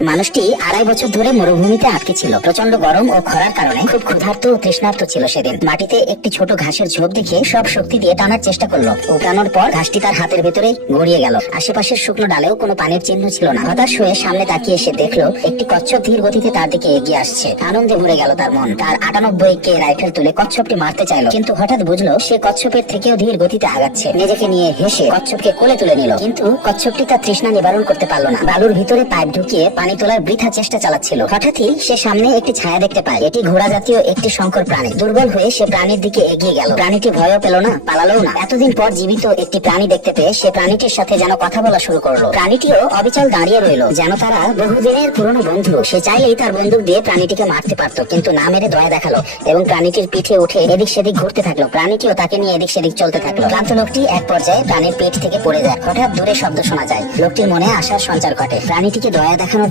মানুষটি 2.5 বছর ধরে মরুভূমিতে আটকে ছিল। প্রচন্ড গরম ও খরার কারণে খুব ক্ষুধার্ত ও তৃষ্ণার্ত ছিল সেদিন। মাটিতে একটি ছোট ঘাসের ঝোপ দেখে সব শক্তি দিয়ে টানার চেষ্টা করলো। উপড়ানোর পর ঘাসটি তার হাতের ভেতরে গড়িয়ে গেল। আশেপাশের শুকনো ডালেও কোনো পানির চিহ্ন ছিল না। হতাশ হয়ে সামনে তাকিয়ে সে দেখলো একটি কচ্ছপ ধীর গতিতে তার দিকে এগিয়ে আসছে। আনন্দে ভরে গেল তার মন। তার 98 কে রাইফেল তুলে কচ্ছপটি মারতে চাইলো, কিন্তু হঠাৎ বুঝলো সে কচ্ছপের থেকেও ধীর গতিতে আগাচ্ছে। নিজেকে নিয়ে হেসে কচ্ছপকে কোলে তুলে নিল, কিন্তু কচ্ছপটি তার তৃষ্ণা নিবারণ করতে পারলো না। বালুর ভিতরে পাইপ ঢুকিয়ে পানি তোলার বৃথা চেষ্টা চালাচ্ছিল। হঠাৎই সে সামনে একটি ছায়া দেখতে পায়। এটি ঘোড়া জাতীয় একটি সংকর প্রাণী। দুর্বল হয়ে সে প্রাণীর দিকে এগিয়ে গেল। প্রাণীটি ভয়ও পেল না, পালালোও না। এতদিন পর জীবিত একটি প্রাণী দেখতে পেয়ে সে প্রাণীটির সাথে যেন কথা বলা শুরু করলো। প্রাণীটিও অবিচল দাঁড়িয়ে রইল, যেন তারা বহুদিনের পুরনো বন্ধু। সে চাইলেই তার বন্দুক দিয়ে প্রাণীটিকে মারতে পারত, কিন্তু না মেরে দয়া দেখালো এবং প্রাণীটির পিঠে উঠে এদিক সেদিক ঘুরতে থাকলো। প্রাণীটিও তাকে নিয়ে এদিক সেদিক চলতে থাকলো। ক্লান্ত লোকটি এক পর্যায়ে প্রাণীর পিঠ থেকে পড়ে যায়। হঠাৎ দূরে শব্দ শোনা যায়। লোকটির মনে আশার সঞ্চার ঘটে। প্রাণীটিকে দয়া দেখানোর